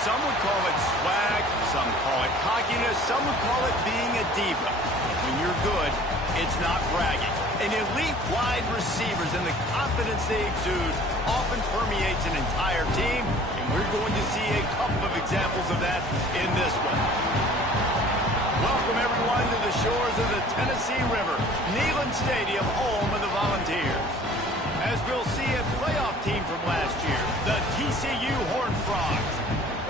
Some would call it swag, some call it cockiness, some would call it being a diva. When you're good, it's not bragging. An elite wide receivers and the confidence they exude often permeates an entire team, and we're going to see a couple of examples of that in this one. Welcome, everyone, to the shores of the Tennessee River, Neyland Stadium, home of the Volunteers. As we'll see a playoff team from last year, the TCU Hornfrogs,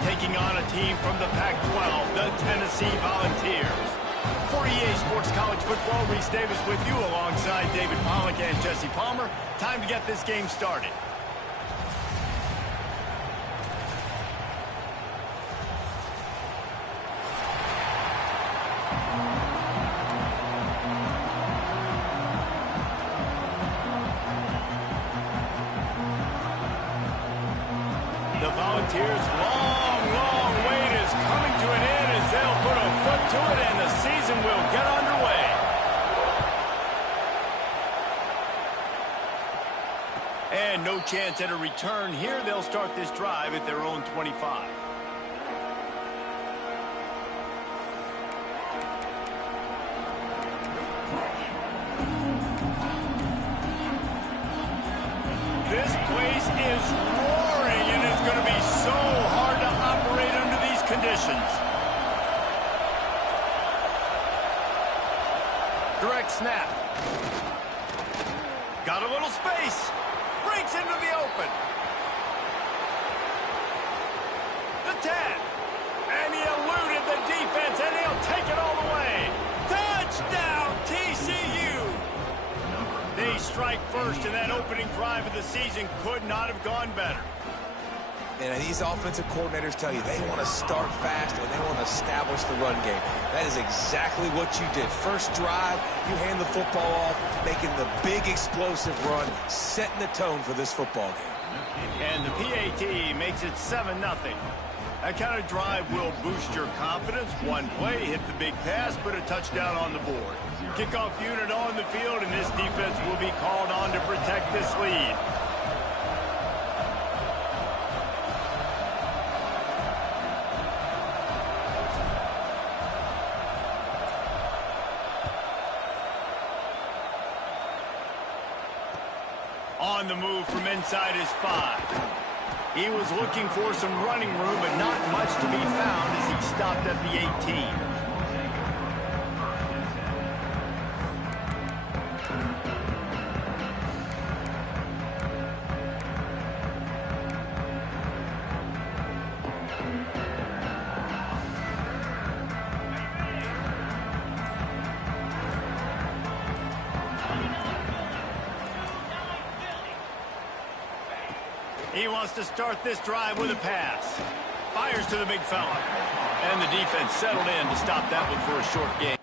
taking on a team from the Pac-12, the Tennessee Volunteers. For EA Sports College Football, Reese Davis with you alongside David Pollack and Jesse Palmer. Time to get this game started. The Volunteers' long wait is coming to an end as they'll put a foot to it and the season will get underway. And no chance at a return here. They'll start this drive at their own 25. This place is roaring, and it's going to be so hard to operate under these conditions. Direct snap. Got a little space. Breaks into the open. The tap. And he eluded the defense, and he'll take it all the way. Touchdown, TCU. They strike first, and that opening drive of the season could not have gone better. And these offensive coordinators tell you they want to start fast and they want to establish the run game. That is exactly what you did. First drive, you hand the football off, making the big explosive run, setting the tone for this football game. And the PAT makes it 7-0. That kind of drive will boost your confidence. One play, hit the big pass, put a touchdown on the board. Kickoff unit on the field, and this defense will be called on to protect this lead. On the move from inside his 5. He was looking for some running room, but not much to be found as he stopped at the 18. He wants to start this drive with a pass. Fires to the big fella. And the defense settled in to stop that one for a short gain.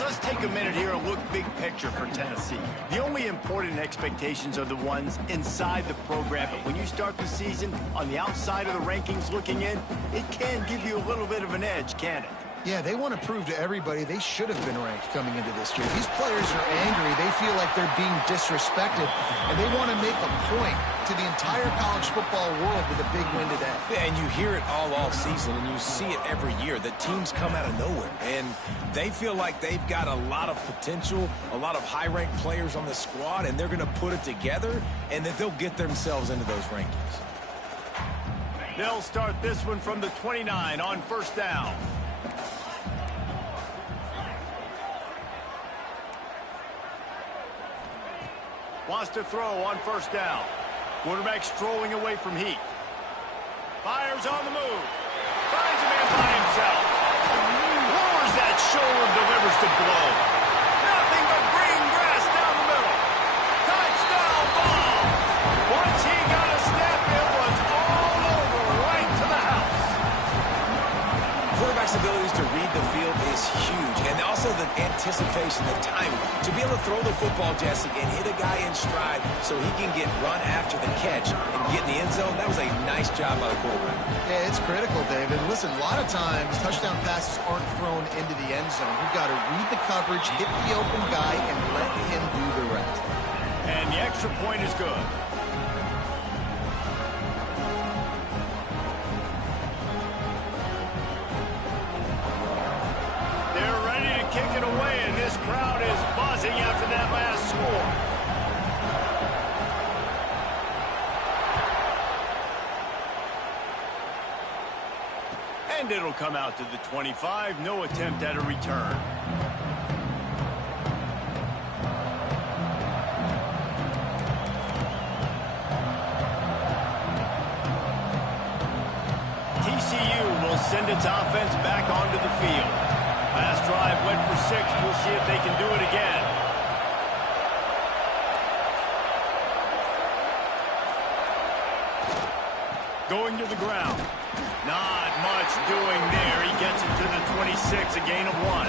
Guys, let's take a minute here and look big picture for Tennessee. The only important expectations are the ones inside the program. But when you start the season on the outside of the rankings looking in, it can give you a little bit of an edge, can't it? Yeah, they want to prove to everybody they should have been ranked coming into this year. These players are angry. They feel like they're being disrespected, and they want to make a point to the entire college football world with a big win today. Yeah, and you hear it all off season, and you see it every year. The teams come out of nowhere, and they feel like they've got a lot of potential, a lot of high-ranked players on the squad, and they're going to put it together, and that they'll get themselves into those rankings. They'll start this one from the 29 on first down. Wants to throw on first down. Quarterback strolling away from heat. Fires on the move. Finds a man by himself. Lowers that shoulder, delivers the blow. Nothing but green grass down the middle. Touchdown ball. Once he got a step, it was all over right to the house. Quarterback's abilities to read the field is huge, and also the anticipation, the timing. To be able to throw the football, Jesse, and hit a guy in stride so he can get run after the catch and get in the end zone, that was a nice job by the quarterback. Yeah, it's critical, David. Listen, a lot of times touchdown passes aren't thrown into the end zone. You've got to read the coverage, hit the open guy, and let him do the rest. And the extra point is good. They're ready to kick it away, and this crowd is buzzing after that last score. And it'll come out to the 25. No attempt at a return. TCU will send its offense back onto the field. Last drive went for 6. We'll see if they can do it again. Going to the ground. Not much doing there. He gets it to the 26, a gain of 1.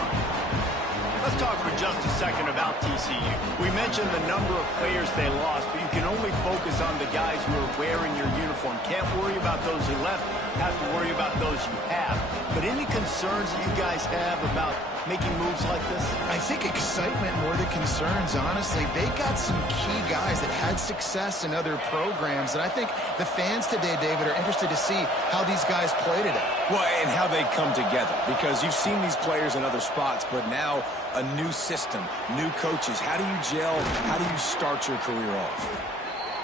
Let's talk for just a second about TCU. We mentioned the number of players they lost, but you can only focus on the guys who are wearing your uniform. Can't worry about those who left. Have to worry about those you have. But any concerns that you guys have about making moves like this? I think excitement more than concerns, honestly. They got some key guys that had success in other programs, and I think the fans today, David, are interested to see how these guys play today. Well, and how they come together, because you've seen these players in other spots, but now a new system, new coaches. How do you gel? How do you start your career off?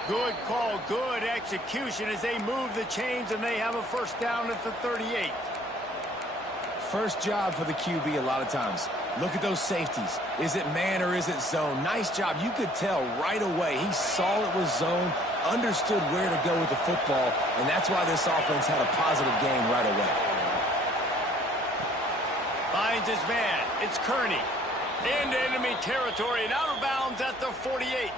Good call, good execution as they move the chains, and they have a first down at the 38. First job for the QB a lot of times. Look at those safeties. Is it man or is it zone? Nice job. You could tell right away. He saw it was zone, understood where to go with the football, and that's why this offense had a positive game right away. Finds his man. It's Kearney. Into enemy territory and out of bounds at the 48.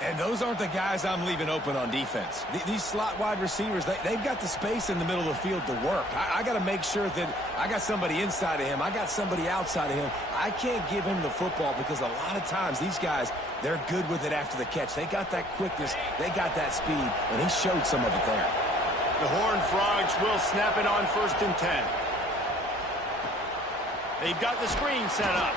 And those aren't the guys I'm leaving open on defense. These slot wide receivers, they've got the space in the middle of the field to work. I got to make sure that I got somebody inside of him. I got somebody outside of him. I can't give him the football because a lot of times these guys, they're good with it after the catch. They got that quickness. They got that speed, and he showed some of it there. The Hornfrogs will snap it on 1st and 10. They've got the screen set up.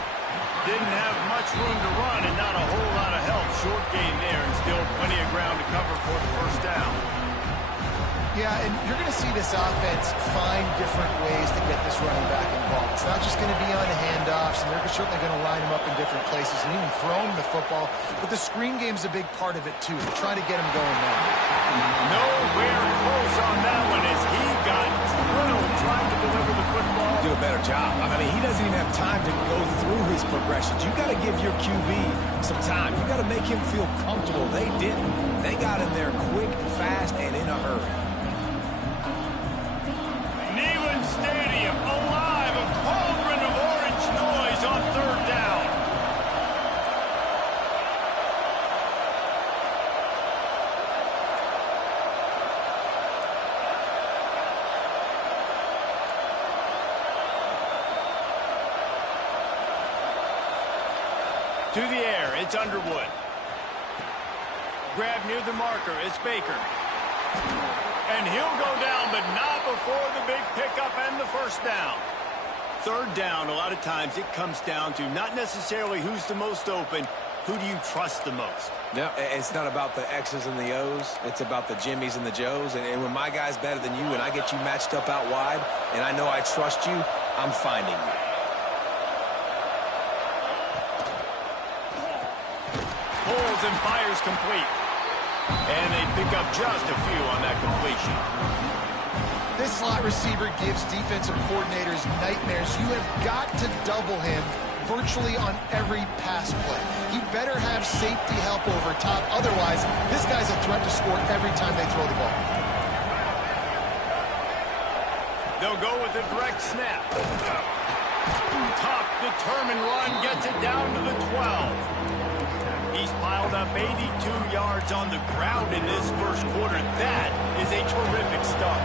Didn't have much room to run and not a whole lot of help. Short gain there and still plenty of ground to cover for the first down. Yeah, and you're going to see this offense find different ways to get this running back involved. It's not just going to be on handoffs, and they're certainly going to line him up in different places and even throw him the football. But the screen game's a big part of it, too. They're trying to get him going now. Nowhere close on that one as he got drilled trying to deliver the football. Do a better job. I mean, he doesn't even have time to go through his progressions. You got to give your QB some time. You got to make him feel comfortable. They didn't. They got him there quick, fast, and in a hurry. Neyland Stadium alive, a cauldron of orange noise on 3rd down. To the air, it's Underwood. Grab near the marker, it's Baker. And he'll go down, but not before the big pickup and the first down. Third down, a lot of times it comes down to not necessarily who's the most open, who do you trust the most? No, it's not about the X's and the O's. It's about the Jimmies and the Joes. And when my guy's better than you and I get you matched up out wide and I know I trust you, I'm finding you. Pulls and fires complete. And they pick up just a few on that completion. This slot receiver gives defensive coordinators nightmares. You have got to double him virtually on every pass play. He better have safety help over top. Otherwise, this guy's a threat to score every time they throw the ball. They'll go with a direct snap. Tough, determined run gets it down to the 12. He's piled up 82 yards on the ground in this first quarter. That is a terrific start.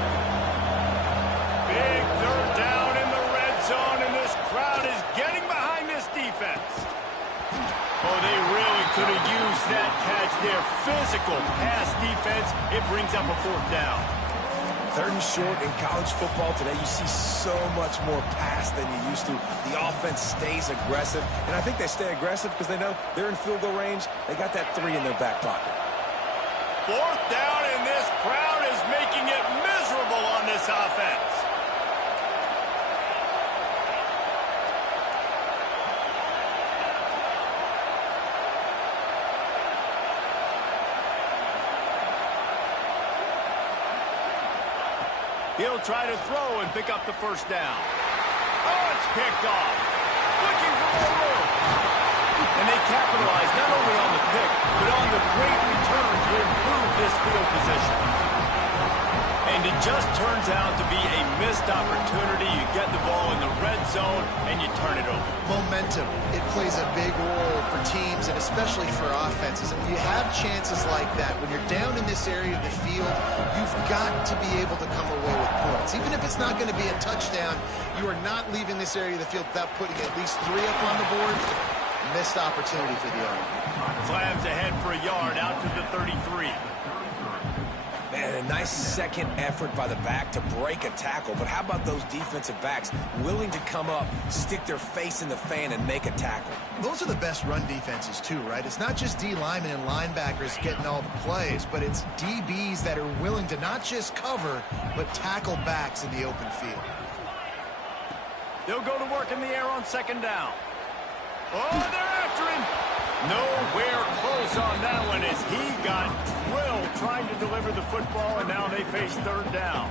Big third down in the red zone, and this crowd is getting behind this defense. Oh, they really could have used that catch there. Physical pass defense. It brings up a fourth down. Third and short in college football today, you see so much more pass than you used to. The offense stays aggressive, and I think they stay aggressive because they know they're in field goal range. They got that 3 in their back pocket. Fourth down, and this crowd is making it miserable on this offense. He'll try to throw and pick up the first down. Oh, it's picked off. Looking for more room. And they capitalize not only on the pick, but on the great return to improve this field position. And it just turns out to be a missed opportunity. You get the ball in the red zone, and you turn it over. Momentum. It plays a big role for teams and especially for offenses. And when you have chances like that, when you're down in this area of the field, you've got to be able to come away with points. Even if it's not going to be a touchdown, you are not leaving this area of the field without putting at least 3 up on the board. Missed opportunity for the Army. Slams ahead for a yard out to the 33. Man, a nice second effort by the back to break a tackle. But how about those defensive backs willing to come up, stick their face in the fan, and make a tackle? Those are the best run defenses, too, right? It's not just D linemen and linebackers getting all the plays, but it's DBs that are willing to not just cover, but tackle backs in the open field. They'll go to work in the air on second down. Oh, they're after him. Nowhere close on that one as he got drilled trying to deliver the football, and now they face third down.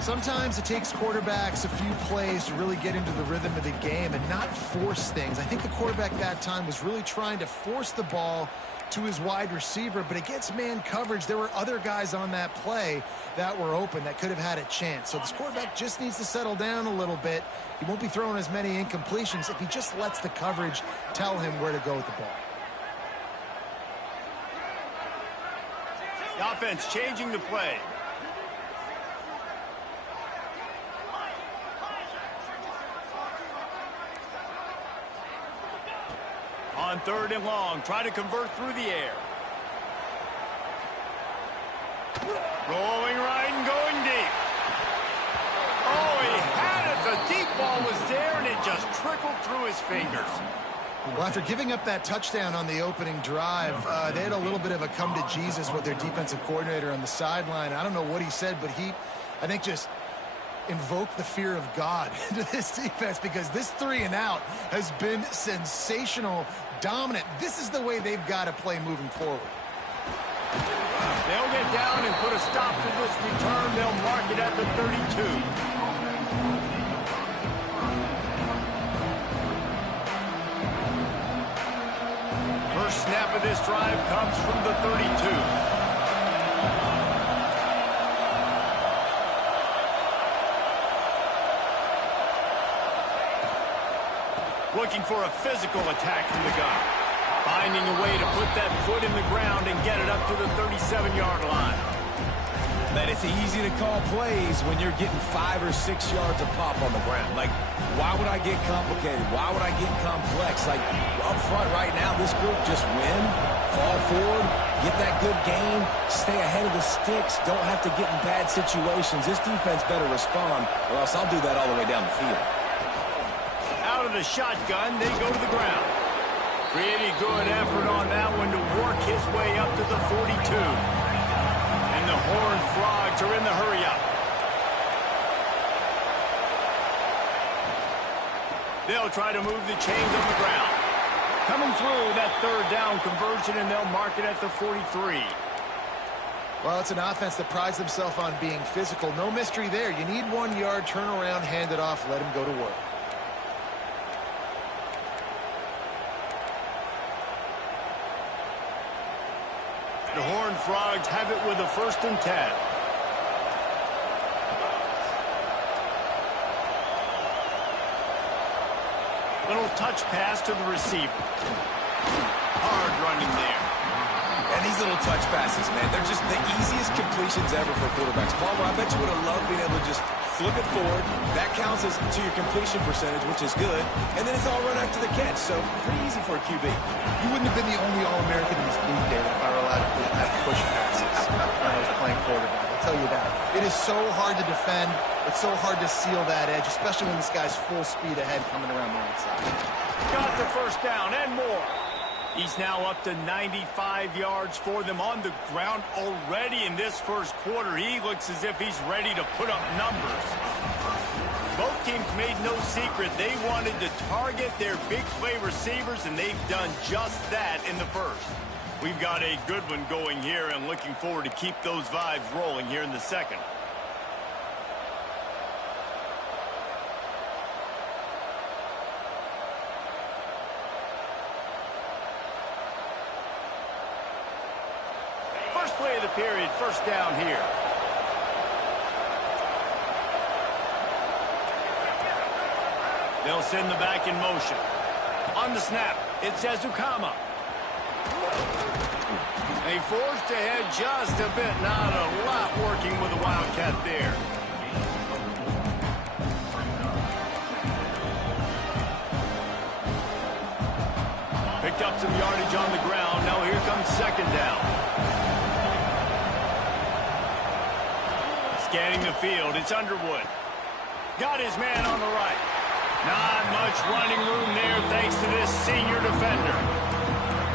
Sometimes it takes quarterbacks a few plays to really get into the rhythm of the game and not force things. I think the quarterback that time was really trying to force the ball to his wide receiver, but against man coverage, there were other guys on that play that were open that could have had a chance. So this quarterback just needs to settle down a little bit. He won't be throwing as many incompletions if he just lets the coverage tell him where to go with the ball. The offense changing the play. On third and long, try to convert through the air. Rolling right and going deep. Oh, he had it. The deep ball was there, and it just trickled through his fingers. Well, after giving up that touchdown on the opening drive, they had a little bit of a come to Jesus with their defensive coordinator on the sideline. I don't know what he said, but he, I think, just invoked the fear of God into this defense because this 3 and out has been sensational, dominant. This is the way they've got to play moving forward. They'll get down and put a stop to this return. They'll mark it at the 32. First snap of this drive comes from the 32. Looking for a physical attack from the gun. Finding a way to put that foot in the ground and get it up to the 37-yard line. Man, it's easy to call plays when you're getting 5 or 6 yards of pop on the ground. Like, why would I get complicated? Why would I get complex? Like, up front right now, this group just win, fall forward, get that good gain, stay ahead of the sticks, don't have to get in bad situations. This defense better respond, or else I'll do that all the way down the field. Out of the shotgun, they go to the ground. Pretty good effort on that one to work his way up to the 42. And the Hornfrogs are in the hurry-up. They'll try to move the chains on the ground. Coming through that third down conversion, and they'll mark it at the 43. Well, it's an offense that prides themselves on being physical. No mystery there. You need 1 yard, turn around, hand it off, let him go to work. The Hornfrogs have it with a 1st and 10. Little touch pass to the receiver. Hard running there. And these little touch passes, man, they're just the easiest completions ever for quarterbacks. Palmer, I bet you would have loved being able to just flip it forward. That counts as to your completion percentage, which is good. And then it's all run after the catch, so pretty easy for a QB. You wouldn't have been the only All-American in this league, David, if I were allowed to have push passes when I was playing quarterback. I'll tell you that. It is so hard to defend. It's so hard to seal that edge, especially when this guy's full speed ahead coming around the outside. Got the 1st down and more. He's now up to 95 yards for them on the ground already in this 1st quarter. He looks as if he's ready to put up numbers. Both teams made no secret they wanted to target their big play receivers, and they've done just that in the 1st. We've got a good one going here, and looking forward to keep those vibes rolling here in the 2nd. First play of the period, 1st down here. They'll send the back in motion. On the snap, it's Ezukama. They forced ahead just a bit. Not a lot working with the Wildcat there. Picked up some yardage on the ground. Now here comes 2nd down. Scanning the field, it's Underwood. Got his man on the right. Not much running room there thanks to this senior defender.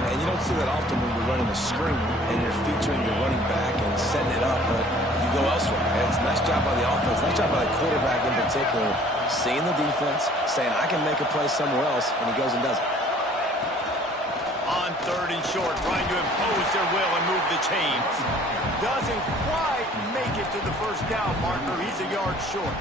And you don't see that often when you're running a screen and you're featuring your running back and setting it up, but you go elsewhere. And it's a nice job by the offense, nice job by the quarterback in particular, seeing the defense, saying, I can make a play somewhere else, and he goes and does it. On 3rd and short, trying to impose their will and move the chains. Doesn't quite make it to the 1st down marker. He's a yard short.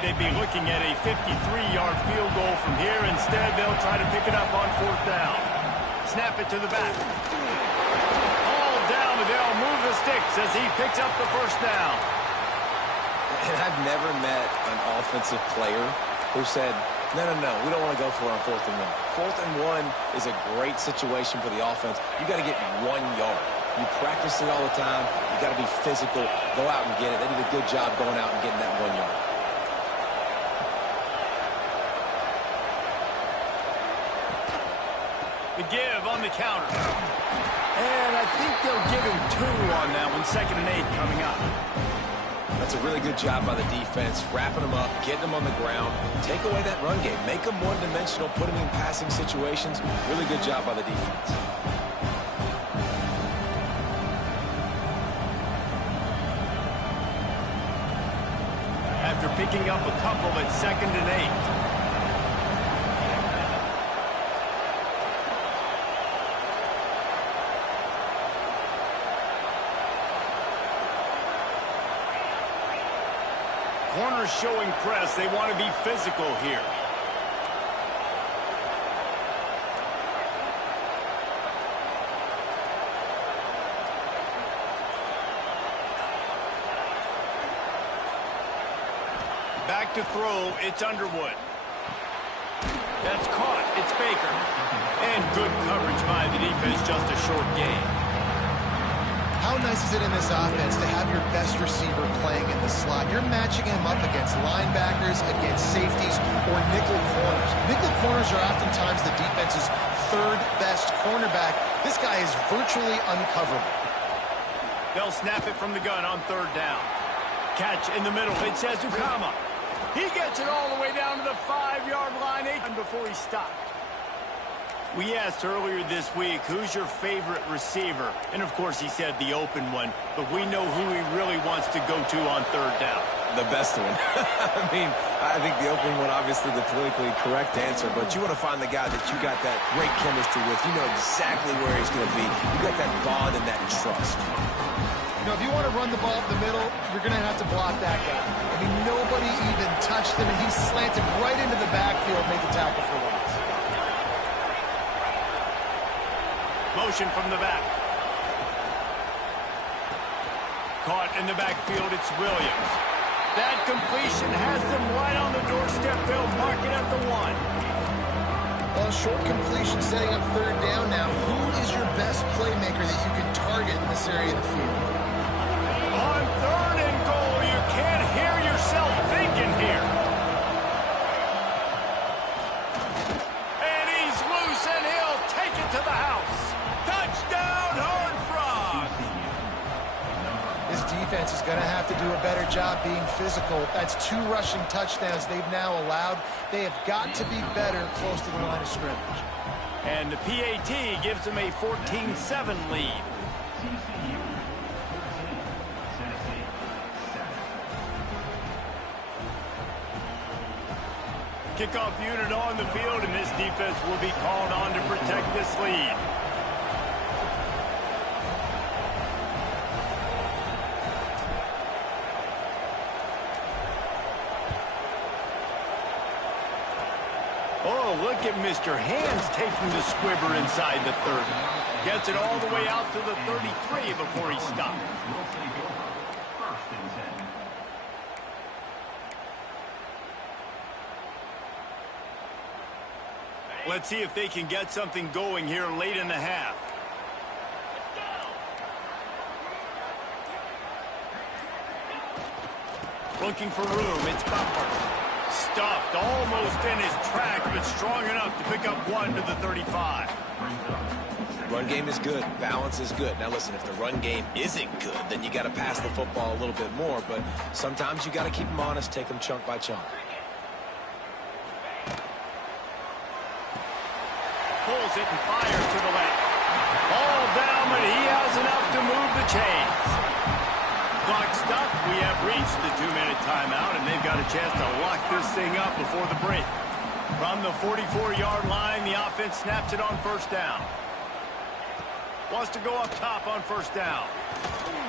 They'd be looking at a 53-yard field goal from here. Instead, they'll try to pick it up on 4th down. Snap it to the back. All down, and they'll move the sticks as he picks up the 1st down. And I've never met an offensive player who said, no, we don't want to go for it on 4th and 1. 4th and 1 is a great situation for the offense. You got to get 1 yard. You practice it all the time. You got to be physical. Go out and get it. They did a good job going out and getting that 1 yard. The give on the counter. And I think they'll give him 2 on that one. 2nd and 8 coming up. That's a really good job by the defense, wrapping them up, getting them on the ground, take away that run game, make them one-dimensional, put them in passing situations. Really good job by the defense. After picking up a couple at 2nd and 8. Corners showing press. They want to be physical here. Back to throw, it's Underwood. That's caught, it's Baker. And good coverage by the defense, just a short gain. How nice is it in this offense to have your best receiver playing in the slot? You're matching him up against linebackers, against safeties, or nickel corners. Nickel corners are oftentimes the defense's third best cornerback. This guy is virtually uncoverable. They'll snap it from the gun on third down. Catch in the middle, it's Ezukama. He gets it all the way down to the 5-yard line, 8 before he stopped. We asked earlier this week, who's your favorite receiver? And, of course, he said the open one, but we know who he really wants to go to on third down. The best one. I mean, I think the open one, obviously the politically correct answer, but you want to find the guy that you got that great chemistry with. You know exactly where he's going to be. You got that bond and that trust. You know, if you want to run the ball up the middle, you're going to have to block that guy. I mean, nobody even touched him, and he slanted right into the backfield, made the tackle for loss. Motion from the back. Caught in the backfield, it's Williams. That completion has them right on the doorstep. They'll mark it at the 1. Well, short completion setting up third down now. Who is your best playmaker that you can target in this area of the field? On third and goal, you can't hear yourself thinking here. And he's loose, and he'll take it to the house. Touchdown, Hornfrogs! This defense is going to have to do a better job being physical. That's 2 rushing touchdowns they've now allowed. They have got to be better close to the line of scrimmage. And the PAT gives them a 14-7 lead. Kickoff unit on the field, and this defense will be called on to protect this lead. Oh, look at Mr. Hands taking the squibber inside the 30. Gets it all the way out to the 33 before he stopped. Let's see if they can get something going here late in the half. Looking for room, it's Butler. Stuffed, almost in his track, but strong enough to pick up 1 to the 35. Run game is good. Balance is good. Now, listen, if the run game isn't good, then you got to pass the football a little bit more, but sometimes you got to keep them honest, take them chunk by chunk. Pulls it and fires to the left. All down, but he has enough to move the chains. Clock stopped. We have reached the 2-minute timeout, and they've got a chance to lock this thing up before the break. From the 44-yard line, the offense snaps it on first down. Wants to go up top on first down.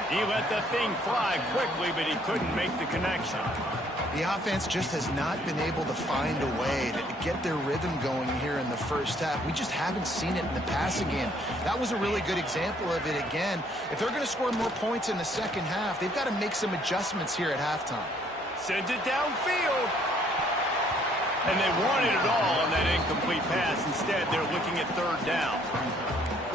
He let that thing fly quickly, but he couldn't make the connection. The offense just has not been able to find a way to get their rhythm going here in the first half. We just haven't seen it in the passing game. That was a really good example of it again. If they're going to score more points in the second half, they've got to make some adjustments here at halftime. Sends it downfield. And they wanted it all on that incomplete pass. Instead, they're looking at third down.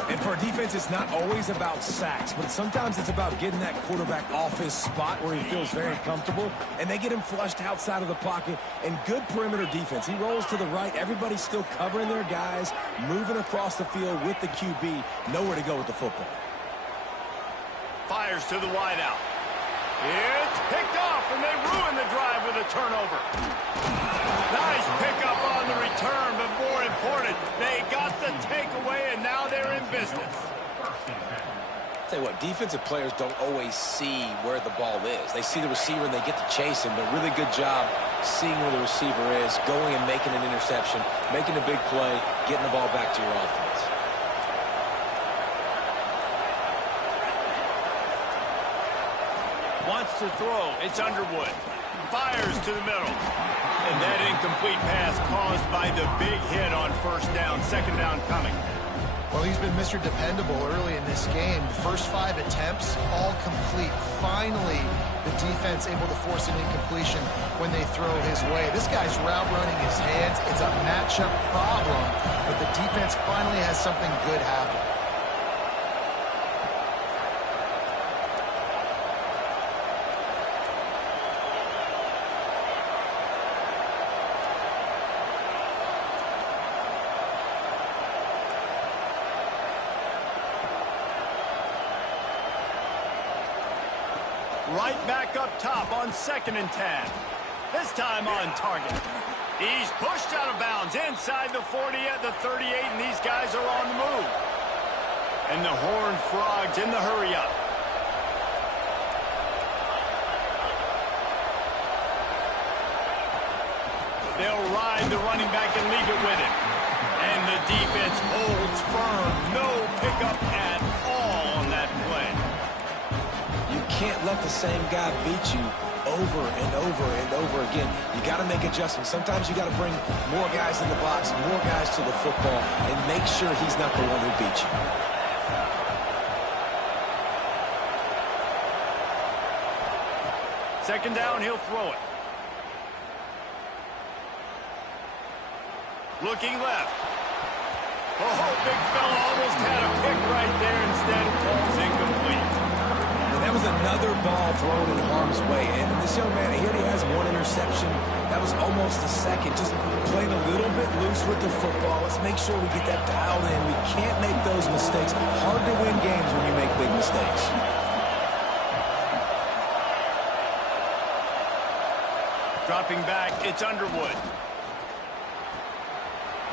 And for a defense, it's not always about sacks, but sometimes it's about getting that quarterback off his spot where he feels very comfortable, and they get him flushed outside of the pocket, and good perimeter defense. He rolls to the right. Everybody's still covering their guys, moving across the field with the QB. Nowhere to go with the football. Fires to the wideout. It's picked off, and they ruin the drive with a turnover. Nice pickup on the return, but more important, they got the takeaway, and now they're in business. Tell you what, defensive players don't always see where the ball is. They see the receiver and they get to chase him, but really good job seeing where the receiver is, going and making an interception, making a big play, getting the ball back to your offense. Wants to throw. It's Underwood. Fires to the middle. And that incomplete pass caused by the big hit on first down. Second down coming. Well, he's been Mr. Dependable early in this game. The first 5 attempts, all complete. Finally, the defense able to force an incompletion when they throw his way. This guy's route running his hands. It's a matchup problem, but the defense finally has something good happen. Right back up top on 2nd and 10. This time on target. He's pushed out of bounds inside the 40 at the 38, and these guys are on the move. And the Horned Frogs in the hurry-up. They'll ride the running back and leave it with him. And the defense holds firm. No pickup at all on that play. You can't let the same guy beat you over and over and over again. You got to make adjustments. Sometimes you got to bring more guys in the box, more guys to the football, and make sure he's not the one who beat you. Second down, he'll throw it. Looking left. Oh, big fella almost had a pick right there. Instead, it falls incomplete. And that was another ball thrown in harm's way. And this young man, he already has 1 interception. That was almost a second. Just playing a little bit loose with the football. Let's make sure we get that dialed in. We can't make those mistakes. Hard to win games when you make big mistakes. Dropping back, it's Underwood.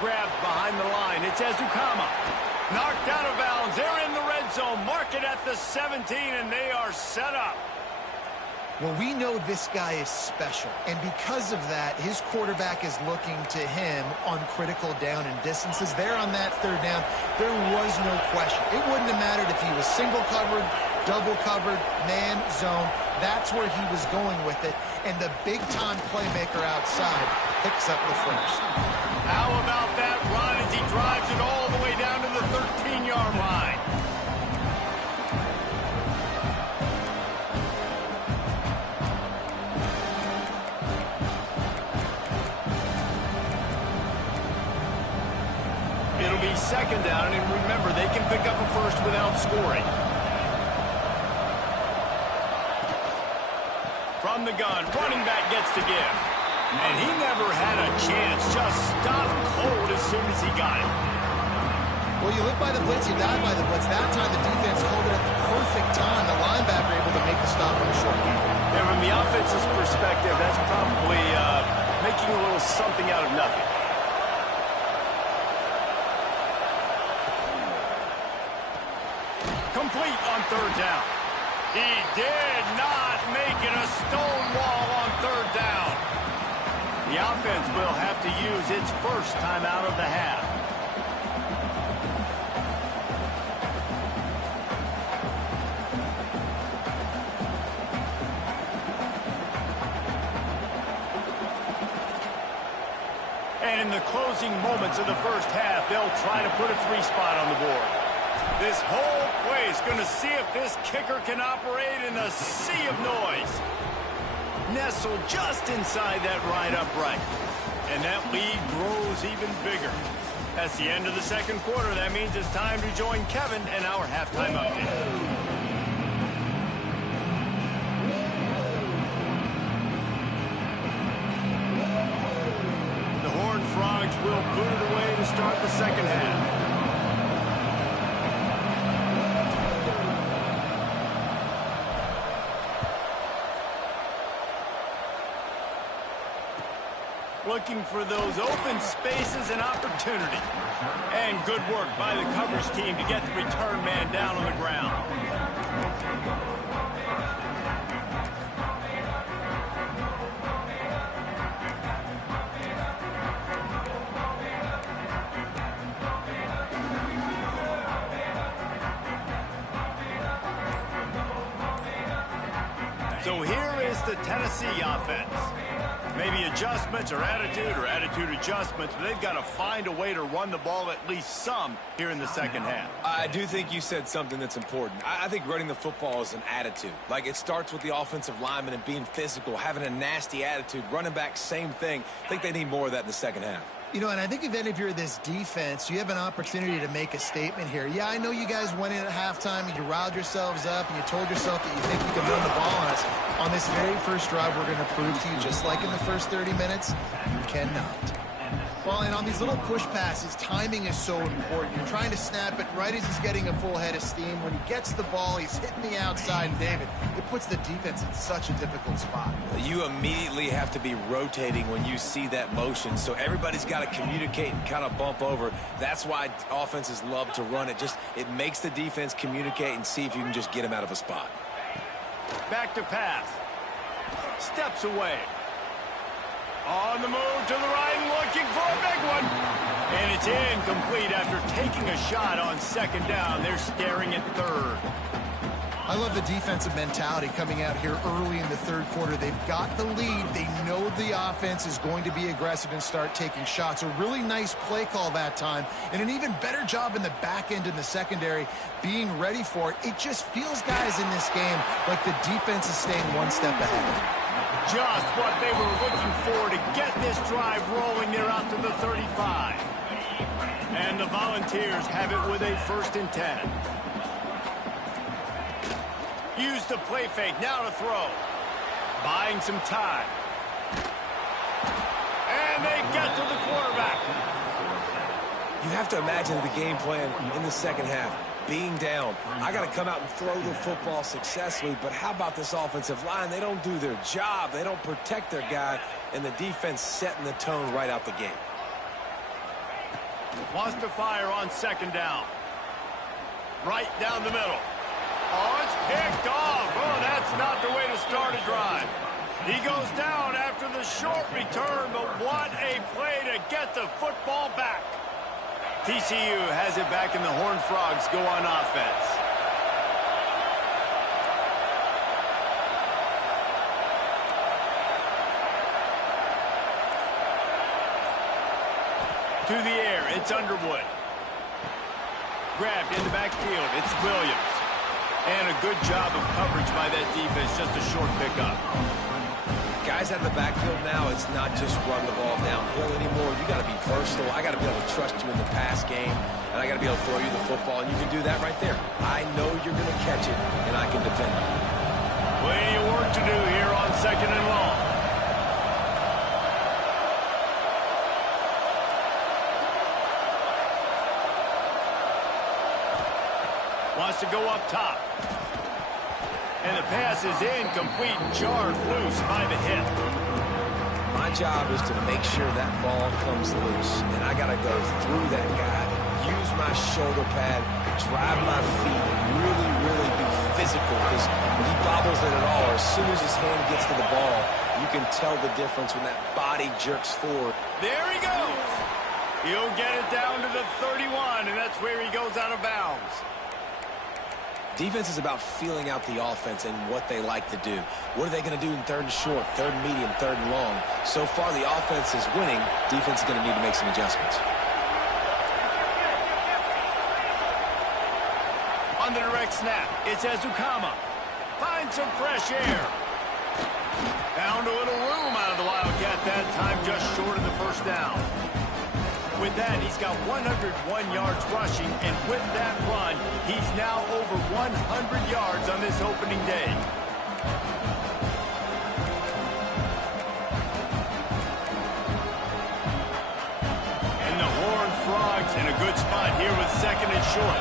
Grabbed behind the line, it's Ezukama. Knocked out of bounds, they're in the red zone. Mark it at the 17, and they are set up. Well, we know this guy is special, and because of that, his quarterback is looking to him on critical down and distances. There on that 3rd down, there was no question. It wouldn't have mattered if he was single covered, double covered, man, zone. That's where he was going with it, and the big-time playmaker outside picks up the first. How about that run as he drives it all the way down to the 13-yard line? It'll be 2nd down, and remember, they can pick up a first without scoring. From the gun, running back gets to give. And he never had a chance, just stopped cold as soon as he got it. Well, you live by the blitz, you die by the blitz. That time the defense called it at the perfect time. The linebacker able to make the stop on a short game. And from the offense's perspective, that's probably making a little something out of nothing. Complete on 3rd down. He did not make it a stone wall on 3rd down. The offense will have to use its first timeout of the half. And in the closing moments of the first half, they'll try to put a 3 spot on the board. This whole play is going to see if this kicker can operate in a sea of noise. Nestled just inside that right upright. And that lead grows even bigger. That's the end of the 2nd quarter. That means it's time to join Kevin in our halftime update. The Horned Frogs will boot it away to start the 2nd half. Looking for those open spaces and opportunity. And good work by the coverage team to get the return man down on the ground. So here is the Tennessee offense. Maybe adjustments or attitude adjustments, but they've got to find a way to run the ball at least some here in the second half. I do think you said something that's important. I think running the football is an attitude. Like, it starts with the offensive lineman and being physical, having a nasty attitude. Running back, same thing. I think they need more of that in the second half. You know, and I think if you're this defense, you have an opportunity to make a statement here. Yeah, I know you guys went in at halftime and you riled yourselves up and you told yourself that you think you can run the ball on us. On this very first drive, we're going to prove to you, just like in the first 30 minutes, you cannot. Well, and on these little push passes, timing is so important. You're trying to snap it right as he's getting a full head of steam. When he gets the ball, he's hitting the outside. And David, it puts the defense in such a difficult spot. You immediately have to be rotating when you see that motion. So everybody's got to communicate and kind of bump over. That's why offenses love to run it. It makes the defense communicate and see if you can just get him out of a spot. Back to pass. Steps away. On the move to the right, looking for a big one. And it's incomplete after taking a shot on second down. They're staring at third. I love the defensive mentality coming out here early in the third quarter. They've got the lead. They know the offense is going to be aggressive and start taking shots. A really nice play call that time, and an even better job in the back end in the secondary being ready for it. It just feels, guys, in this game like the defense is staying one step ahead. Just what they were looking for to get this drive rolling. They're out to the 35. And the Volunteers have it with a 1st and 10. Use the play fake, now to throw. Buying some time. And they get to the quarterback. You have to imagine the game plan in the second half. Being down, I got to come out and throw the football successfully, but how about this offensive line? They don't do their job. They don't protect their guy, and the defense setting the tone right out the gate. Wants to fire on second down. Right down the middle. Oh, it's picked off. Oh, that's not the way to start a drive. He goes down after the short return, but what a play to get the football back. TCU has it back, and the Hornfrogs go on offense. To the air, it's Underwood. Grabbed in the backfield, it's Williams. And a good job of coverage by that defense, just a short pickup. Guys out of the backfield now, it's not just run the ball downhill anymore. You got to be versatile. I got to be able to trust you in the pass game, and I got to be able to throw you the football, and you can do that right there. I know you're going to catch it, and I can defend you. Plenty of work to do here on second and long. Wants to go up top. And the pass is incomplete, jarred loose by the hip. My job is to make sure that ball comes loose, and I got to go through that guy, use my shoulder pad, drive my feet, really, really be physical, because when he bobbles it at all, or as soon as his hand gets to the ball, you can tell the difference when that body jerks forward. There he goes. He'll get it down to the 31, and that's where he goes out of bounds. Defense is about feeling out the offense and what they like to do. What are they going to do in third and short, third and medium, third and long? So far, the offense is winning. Defense is going to need to make some adjustments. On the direct snap, it's Ezukama. Finds some fresh air. Found a little room out of the Wildcat that time, just short of the first down. With that, he's got 101 yards rushing, and with that run, he's now over 100 yards on this opening day. And the Horned Frogs in a good spot here with second and short.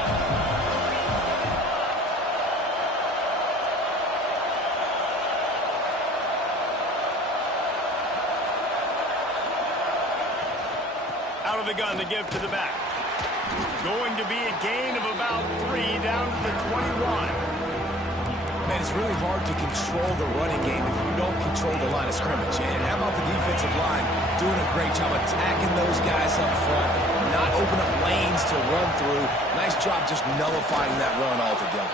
Out of the gun to give to the back. Going to be a gain of about 3 down to the 21. Man, it's really hard to control the running game if you don't control the line of scrimmage. And how about the defensive line doing a great job attacking those guys up front, not open up lanes to run through. Nice job just nullifying that run altogether.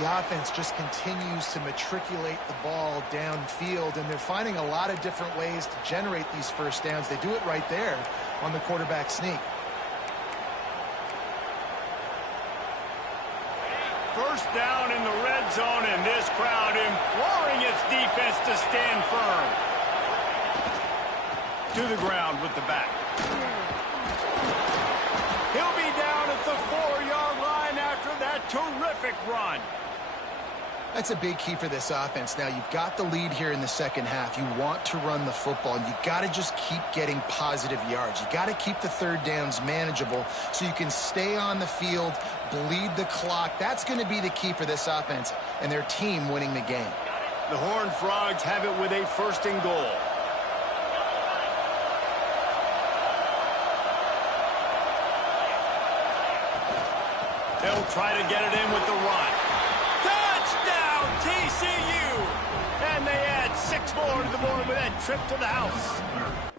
the offense just continues to matriculate the ball downfield, and they're finding a lot of different ways to generate these first downs. They do it right there on the quarterback sneak. First down in the red zone, and this crowd imploring its defense to stand firm. To the ground with the back. He'll be down at the 4-yard line after that terrific run. That's a big key for this offense. Now, you've got the lead here in the second half. You want to run the football, and you've got to just keep getting positive yards. You got to keep the third downs manageable so you can stay on the field, bleed the clock. That's going to be the key for this offense and their team winning the game. The Hornfrogs have it with a 1st and goal. They'll try to get it in with the run. Touchdown, TCU! And they add 6 more to the board with that trip to the house.